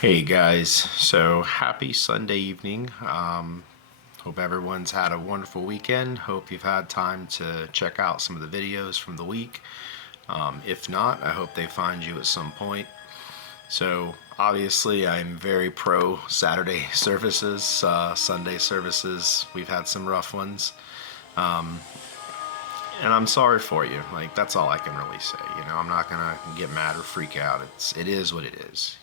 Hey guys, so happy Sunday evening. Hope everyone's had a wonderful weekend. Hope you've had time to check out some of the videos from the week. If not, I hope they find you at some point. So, obviously, I'm very pro Saturday services, Sunday services. We've had some rough ones. And I'm sorry for you. Like, that's all I can really say. I'm not gonna get mad or freak out. It is what it is.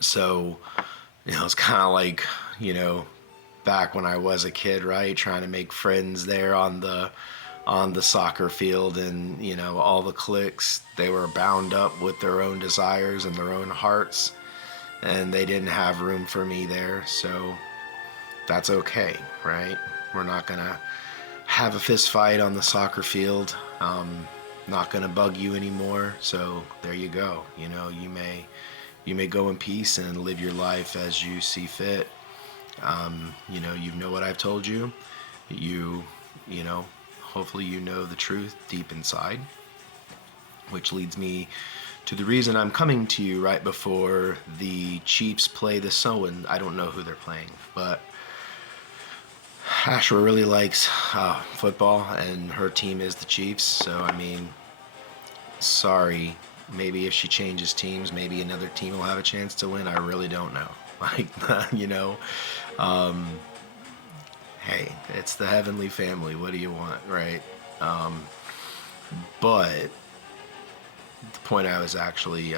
So, it's kind of like, you know, back when I was a kid, right? Trying to make friends there on the soccer field, and all the cliques, they were bound up with their own desires and their own hearts, and they didn't have room for me there. So that's okay, right? We're not gonna have a fist fight on the soccer field. Not gonna bug you anymore. So there you go. You may go in peace and live your life as you see fit. You know what I've told you. You, you know, hopefully you know the truth deep inside, which leads me to the reason I'm coming to you right before the Chiefs play the Sowen. I don't know who they're playing, but Ashra really likes football, and her team is the Chiefs. So, I mean, sorry. Maybe if she changes teams, maybe another team will have a chance to win. I really don't know. Like, you know, um, hey, it's the heavenly family. What do you want, right? But the point I was actually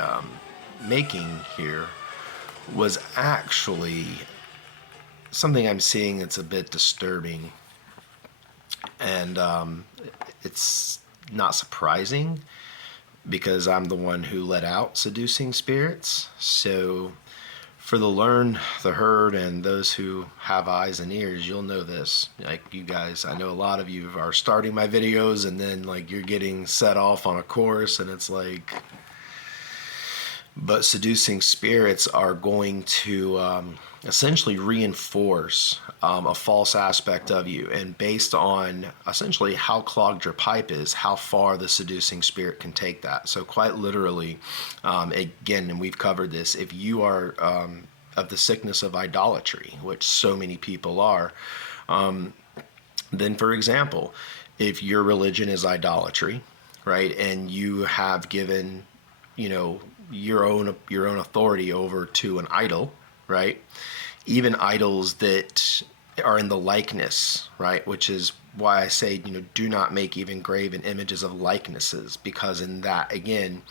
making here was actually something I'm seeing that's a bit disturbing, and it's not surprising because I'm the one who let out Seducing Spirits. So, for the learned, the heard, and those who have eyes and ears, you'll know this. Like, you guys, I know a lot of you are starting my videos and then, like, you're getting set off on a course, and it's like, but seducing spirits are going to essentially reinforce a false aspect of you. And based on essentially how clogged your pipe is, how far the seducing spirit can take that. So, quite literally, again, and we've covered this, if you are of the sickness of idolatry, which so many people are, then, for example, if your religion is idolatry, right, and you have given, you know, your own authority over to an idol, right? Even idols that are in the likeness, right? Which is why I say, do not make even graven images of likenesses, because in that, again,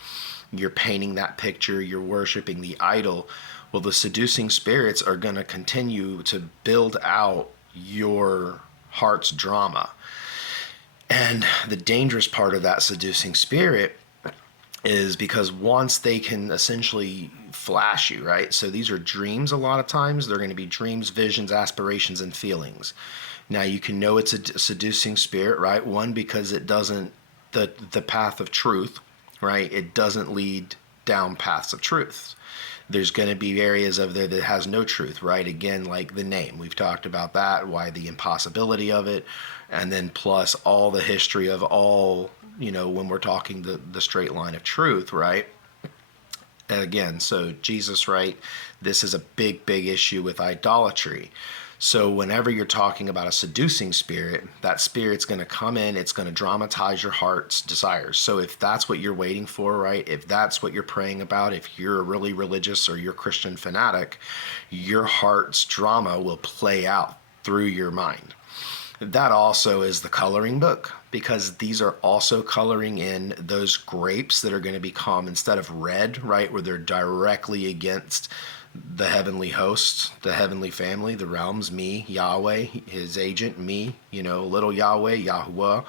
you're painting that picture, you're worshiping the idol. Well, the seducing spirits are going to continue to build out your heart's drama. And the dangerous part of that seducing spirit is because once they can essentially flash you, right? So these are dreams a lot of times. They're going to be dreams, visions, aspirations, and feelings. Now you can know it's a seducing spirit, right? One, because it doesn't, the path of truth, right? It doesn't lead down paths of truth. There's going to be areas of there that has no truth, right? Again, like the name. We've talked about that, why the impossibility of it, and then plus all the history of all, when we're talking the straight line of truth, right? Again, so Jesus, right? This is a big, big issue with idolatry. So whenever you're talking about a seducing spirit, that spirit's going to come in, it's going to dramatize your heart's desires. So if that's what you're waiting for, right? If that's what you're praying about, if you're really religious or you're Christian fanatic, your heart's drama will play out through your mind. That also is the coloring book, because these are also coloring in those grapes that are going to become, instead of red, right, where they're directly against the heavenly host, the heavenly family, the realms, me, Yahweh, his agent, me, little Yahweh, YAHWEH.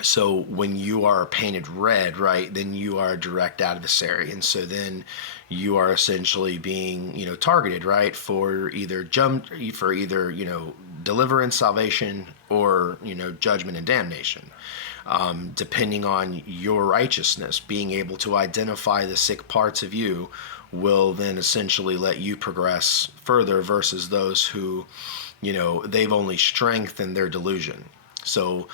So when you are painted red, right, then you are a direct adversary. And so then you are essentially being, targeted, right, for either deliverance, salvation, or, judgment and damnation. Depending on your righteousness, being able to identify the sick parts of you will then essentially let you progress further versus those who, they've only strengthened their delusion. So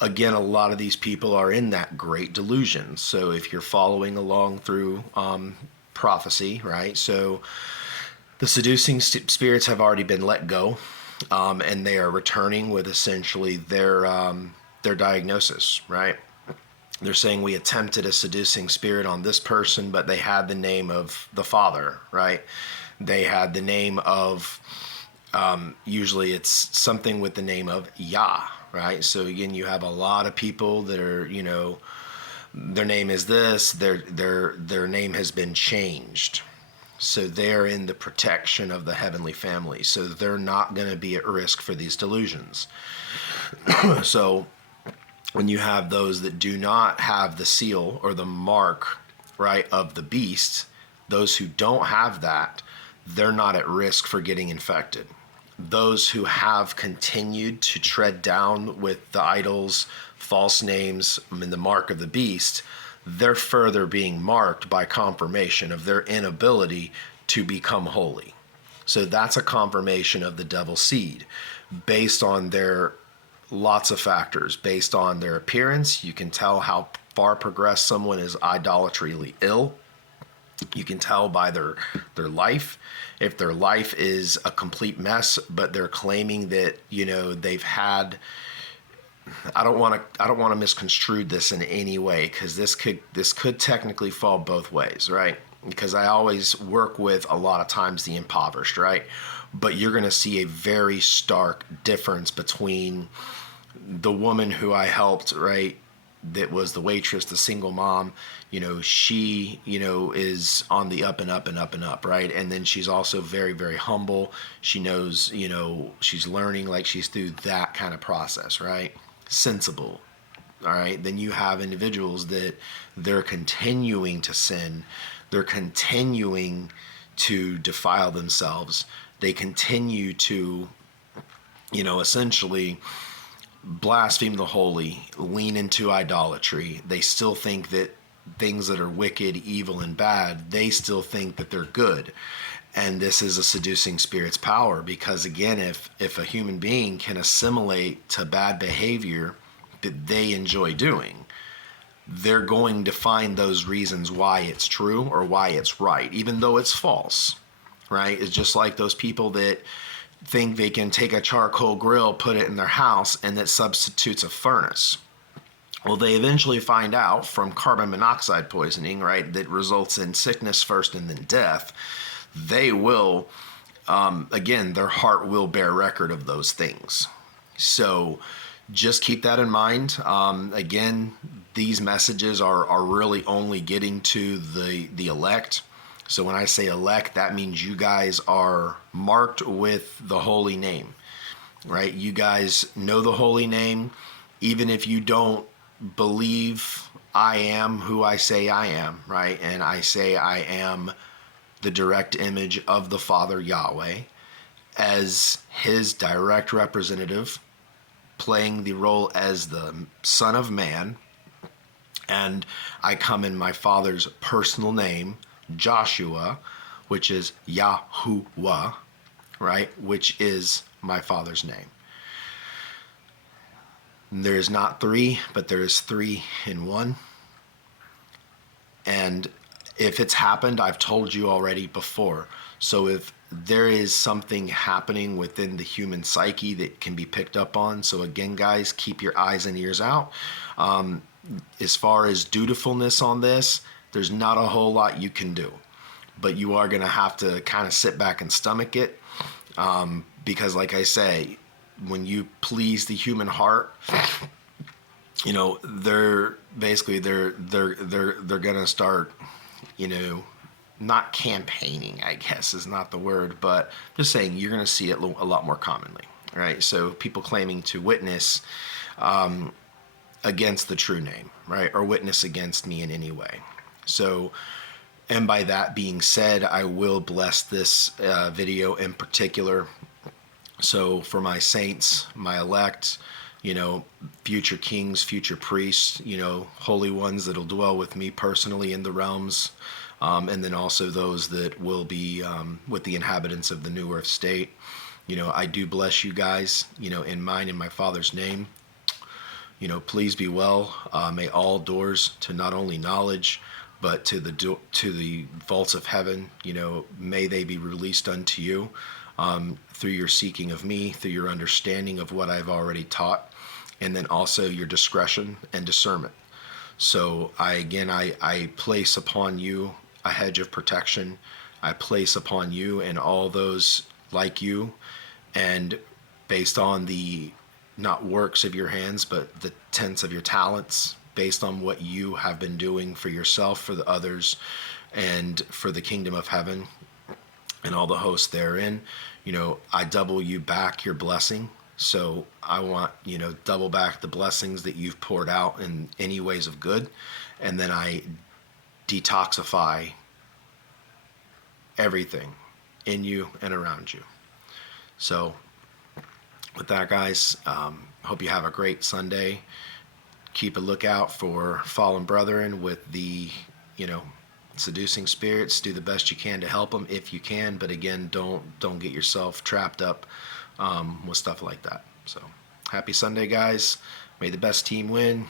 again, a lot of these people are in that great delusion. So if you're following along through prophecy, right? So the seducing spirits have already been let go, and they are returning with essentially their diagnosis, right? They're saying we attempted a seducing spirit on this person, but they had the name of the father, right? They had the name of, usually it's something with the name of Yah, right? So again, you have a lot of people that are, their name is this, their name has been changed. So they're in the protection of the heavenly family. So they're not going to be at risk for these delusions. So when you have those that do not have the seal or the mark, right, of the beast, those who don't have that, they're not at risk for getting infected. Those who have continued to tread down with the idols, false names, and the mark of the beast, they're further being marked by confirmation of their inability to become holy. So that's a confirmation of the devil's seed based on their lots of factors. Based on their appearance, you can tell how far progressed someone is idolatrally ill. You can tell by their life. If their life is a complete mess, but they're claiming that, they've had, I don't want to misconstrue this in any way, because this could technically fall both ways, right? Because I always work with a lot of times the impoverished, right? But you're going to see a very stark difference between the woman who I helped, right? That was the waitress, the single mom, she, is on the up and up and up and up, right? And then she's also very, very humble. She knows, she's learning, like she's through that kind of process, right? Sensible. All right. Then you have individuals that they're continuing to sin. They're continuing to defile themselves. They continue to, essentially blaspheme the holy, lean into idolatry. They still think that things that are wicked, evil, and bad, they still think that they're good. And this is a seducing spirit's power, because again, if a human being can assimilate to bad behavior that they enjoy doing, they're going to find those reasons why it's true or why it's right, even though it's false, right? It's just like those people that think they can take a charcoal grill, put it in their house, and that substitutes a furnace. Well, they eventually find out from carbon monoxide poisoning, right, that results in sickness first and then death. They will, again, their heart will bear record of those things. So just keep that in mind. Again, these messages are really only getting to the elect. So when I say elect, that means you guys are marked with the holy name, right? You guys know the holy name, even if you don't believe I am who I say I am, right? And I say I am the direct image of the Father Yahweh as his direct representative, playing the role as the Son of Man. And I come in my Father's personal name, Joshua, which is YAHWEH, right? Which is my Father's name. There is not three, but there is three in one. And if it's happened, I've told you already before. So if there is something happening within the human psyche that can be picked up on. So again, guys, keep your eyes and ears out. As far as dutifulness on this, there's not a whole lot you can do, but you are going to have to kind of sit back and stomach it. Because like I say, when you please the human heart, they're going to start, not campaigning, I guess is not the word, but just saying you're going to see it a lot more commonly, right? So people claiming to witness against the true name, right? Or witness against me in any way. So, and by that being said, I will bless this video in particular. So for my saints, my elect, future kings, future priests, holy ones that'll dwell with me personally in the realms, and then also those that will be with the inhabitants of the New Earth state. I do bless you guys, in mine and my Father's name. Please be well. May all doors to not only knowledge, but to the vaults of heaven, may they be released unto you through your seeking of me, through your understanding of what I've already taught, and then also your discretion and discernment. So I place upon you a hedge of protection. I place upon you and all those like you, and based on the not works of your hands, but the tents of your talents, based on what you have been doing for yourself, for the others, and for the kingdom of heaven and all the hosts therein. I double you back your blessing. So I want, double back the blessings that you've poured out in any ways of good. And then I detoxify everything in you and around you. So with that, guys, hope you have a great Sunday. Keep a lookout for Fallen Brethren with the, Seducing Spirits. Do the best you can to help them if you can, but again, don't get yourself trapped up with stuff like that. So happy Sunday, guys. May the best team win.